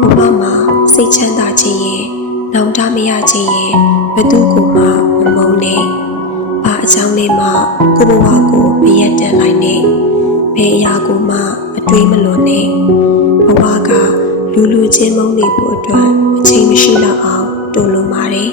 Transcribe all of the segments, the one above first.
ဘဝမှာစိတ်ချမ်းသာခြင်းရဲ့နောင်တမရခြင်းရဲ့ဘသူကိုမှမမုန်းနဲ့။ဘာအကြောင်းနဲ့မှကိုယ့်ဘဝကိုမရက်တန်လိုက်နဲ့။ဘယ်အရာကိုမှအတွေးမလွန်နဲ့။ဘဝကလူချင်းမုန်းနေဖို့အတွက်အချိန်မရှိတော့အောင်တိုးလွန်ပါတယ်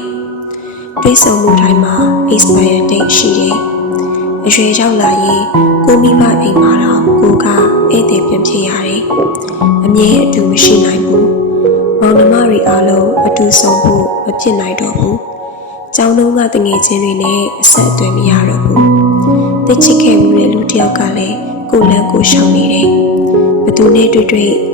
။တွေးဆုံမှုတိုင်းမှာ expire date ရှိတယ်။အရွယ်ရောက်လာရင်ကိုမိဘအိမ်မှာတော့ကိုကဧည့်သည်ပြန်ဖြစ်ရတယ်။အမြဲအတူမရှိနိုင်ဘူး။မောင်နှမတွေအားလုံးအတူဆုံဖို့မဖြစ်နိုင်တော့ဘူး။ကျောင်းလုံးကတငယ်ချင်းတွေနဲ့အဆက်အသွယ်မရတော့ဘူး။သိချစ်ခဲ့မှုတဲ့လူတစ်ယောက်ကလည်းကိုလန့်ကိုရှောင်နေတယ်။ဘသူနဲ့တွေ့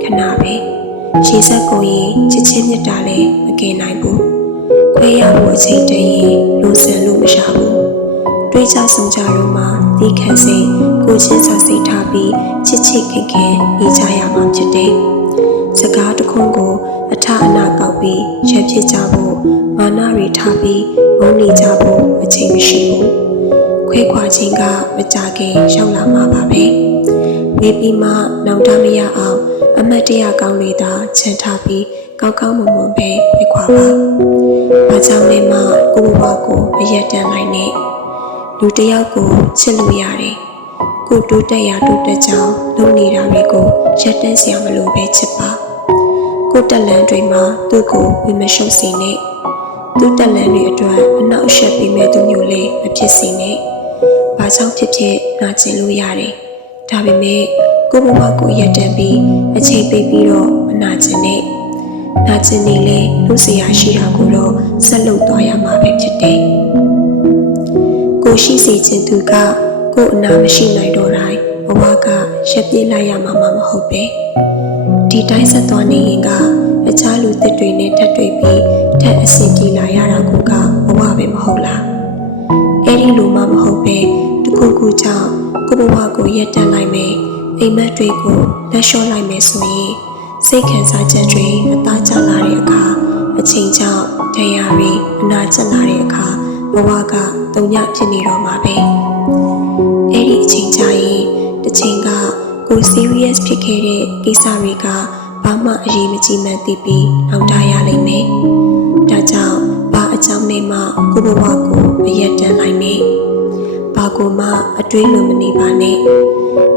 ခဏပဲ။ရှေ့ဆက်ကိုရင်ချစ်ချင်းမြတ်တာလည်းမကယ်နိုင်ဘူး။ခွဲရဖို့အချိန်တည်းရင်လို့ဆန်လို့မရဘူး။တွေးကြဆုံကြတော့မှဒီခန့်စိတ်ကိုချင်းစာစိတ်ထားပြီးချစ်ခင်ခင်နေကြရမှာဖြစ်တယ်။စကားတစ်ခုကိုအထအနာကောက်ပြီးရက်ဖြစ်ကြဖို့မာနတွေထားပြီးမုန်းနေကြဖို့အချိန်မရှိဘူး။ခွဲခွာခြင်းကမကြခင်ရောက်လာမှာပါပဲ။ဝေးပြီးမှနောင်တမရအောင်အမတ်တရကောင်းတွေသာချန်ထားပြီးကောင်းမွန်ပဲခွဲခွာပါ။ဘာကြောင့်လဲမှကိုယ့်ဘဝကိုမရက်တန်နိုင်နဲ့။လူတစ်ယောက်ကိုချစ်လို့ရတယ်။ကိုတိုးတက်ကြောင်းလုပ်နေတာတွေကိုရက်တန့်စရာမလိုပဲချစ်ပါ။ကိုတက်လန်တွေမှာသူ့ကိုဝေမရှုံစေနဲ့။သူ့တက်လန်တွေအတွက်အနောက်အရှက်ပေးမဲ့သူမျိုးလေးမဖြစ်စေနဲ့။ဘာကြောင့်ဖြစ်နာကျင်လို့ရတယ်။ဒါပေမဲ့ကိုဘဝကိုရက်တန့်ပြီးအချိန်ပေးပြီးတော့မနာကျင်နဲ့။နာကျင်နေလေလူစရာရှိတာကိုတော့ဆက်လုပ်သွားရမှာပဲဖြစ်တယ်။ကိုရှိစေခြင်းသူကကိုအနာမရှိနိုင်တော့တိုင်းဘဝကရက်ပြစ်လိုက်ရမှာမဟုတ်ပဲဒီတိုင်းဆက်သွားနေရင်ကအခြားလူသစ်တွေနဲ့ထပ်တွေ့ပြီးထပ်အဆင်ပြေလာရတာကဘဝပဲမဟုတ်လားအဲ့ဒီလိုမှမဟုတ်ပဲတခုကြောင့်ကိုဘဝကိုရက်တန့်လိုက်မယ်အိမ်မက်တွေကိုလက်လျှော့လိုက်မယ်ဆိုရင်စိတ်ခံစားချက်တွေအသားကျလာတဲ့အခါအချိန်ကြောင့်တရားတွေအနာကျလာတဲ့အခါဘဝကတုံ့ရဖြစ်နေတော့မှာပဲအဲ့ဒီအချိန်ကျရင်တစ်ချိန်ကကို serious ဖြစ်ခဲ့တဲ့ကိစ္စတွေကဘာမှအရေးမကြီးမှန်းသိပြီးနောက်တရလိမ့်မယ်ဒါကြောင့်ဘာအကြောင်းနဲ့မှကိုဘဝကိုမရက်တန့်နိုင်နဲ့ဘာကိုမှအတွေးလိုမနေပါနဲ့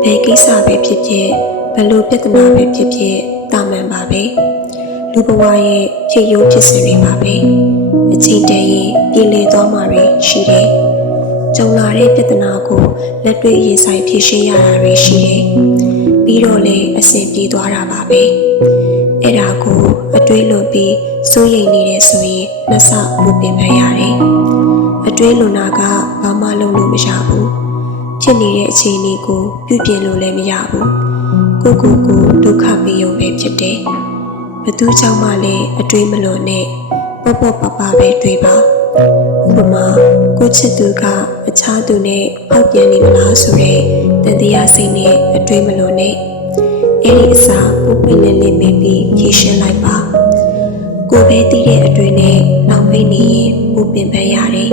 ဘယ်ကိစ္စပဲဖြစ်ဖြစ်ဘယ်လိုပြဿနာပဲဖြစ်ဖြစ်တာမှန်ပါပဲလူဘဝရဲ့ဖြစ်ရိုးဖြစ်စဉ်တွေပါပဲအချိန်တည်းရင်ပြည်လည်သွားမှာတွေရှိတယ်ကြုံလာတဲ့ပြဿနာကိုလက်တွေ့ရင်ဆိုင်ဖြေရှင်းရတာတွေရှိတယ်ပြီးတော့လည်းအဆင်ပြေသွားတာပါပဲအဲ့ဒါကိုအတွေးလွန်ပြီးစိုးရိမ်နေတယ်ဆိုရင်နှစ်ဆပိုပြင်ပန်းရတယ်အတွေးလွန်တာကဘာမှလုပ်လို့မရဘူးဖြစ်နေတဲ့အခြေအနေကိုပြုပြင်လို့လည်းမရဘူးကိုဒုက္ခပေးရုံပဲဖြစ်တယ်ဘသူကြောင့်မှလည်းအတွေးမလွန်နဲ့ပေါ့ပပဲတွေးပါဥပမာကိုချစ်သူကအခြားသူနဲ့ဖောက်ပြန်နေမလားဆိုတဲ့တန်တရားစိတ်နဲ့အတွေးမလွန်နဲ့အဲ့ဒီအစားပုပ်ပင်လေးမင်းပြီးဖြေရှင်းလိုက်ပါကိုပဲတည်တဲ့အတွေးနဲ့နောက်ပိတ်နေရင်ပုပ်ပင်ပန်းရတယ်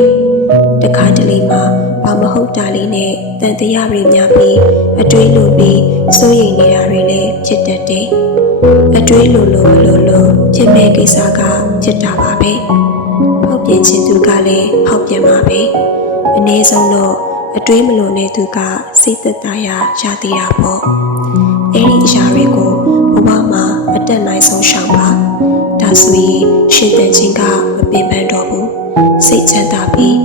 တခါတလေမှာဘာမဟုတ်တာလေးနဲ့တန်တရားတွေများပြီးအတွေးလိုပြီးစိုးရိမ်နေတာတွေလည်းဖြစ်တတ်တယ်အတွေးလိုမလို့ဖြစ်မဲ့ကိစ္စကဖြစ်တာပါပဲဖောက်ပြန်ခြင်းသူကလည်းဖောက်ပြန်ပါပဲအနည်းဆုံးတော့အတွေးမလွန်တဲ့သူကစိတ်သက်သာရသေးတာပေါ့အဲ့ဒီအရာတွေကိုဘဝမှာအတက်နိုင်ဆုံးရှောင်ပါဒါဆိုရင်ရှင်သန်ခြင်းကမပင်ပန်းတော့ဘူးစိတ်ချမ်းသာပြီး